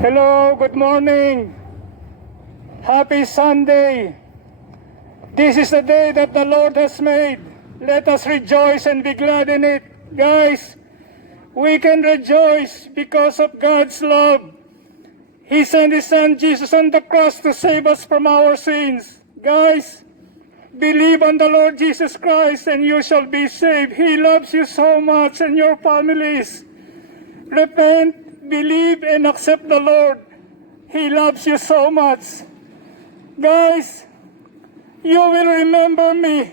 Hello, good morning. Happy Sunday. This is the day that the Lord has made. Let us rejoice and be glad in it. Guys, we can rejoice because of God's love. He sent His Son Jesus on the cross to save us from our sins. Guys, believe on the Lord Jesus Christ and you shall be saved. He loves you so much and your families. Repent, believe, and accept the Lord. He loves you so much. Guys, you will remember me.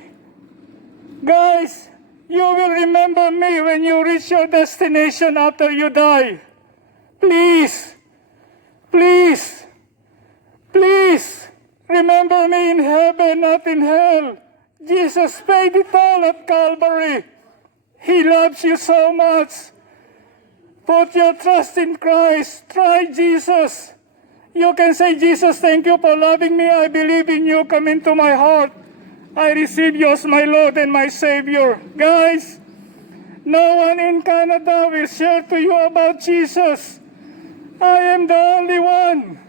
Guys, you will remember me when you reach your destination after you die. Please, please, please, remember me in heaven, not in hell. Jesus paid it all at Calvary. He loves you so much. Put your trust in Christ. Try Jesus. You can say, Jesus, thank you for loving me. I believe in you. Come into my heart. I receive you as my Lord and my Savior. Guys, no one in Canada will share to you about Jesus. I am the only one.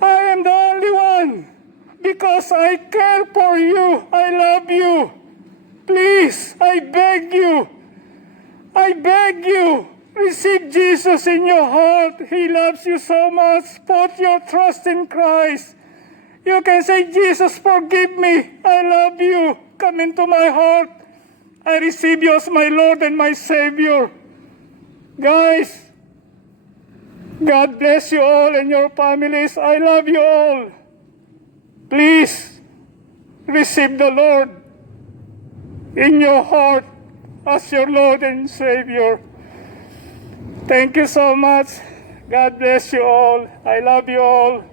I am the only one. Because I care for you. I love you. Please, I beg you. I beg you. Receive Jesus in your heart. He loves you so much. Put your trust in Christ. You can say, Jesus, forgive me. I love you. Come into my heart. I receive you as my Lord and my Savior. Guys, God bless you all and your families. I love you all. Please, receive the Lord in your heart as your Lord and Savior. Thank you so much. God bless you all. I love you all.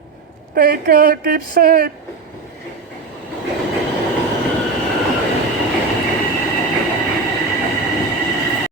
Take care. Keep safe.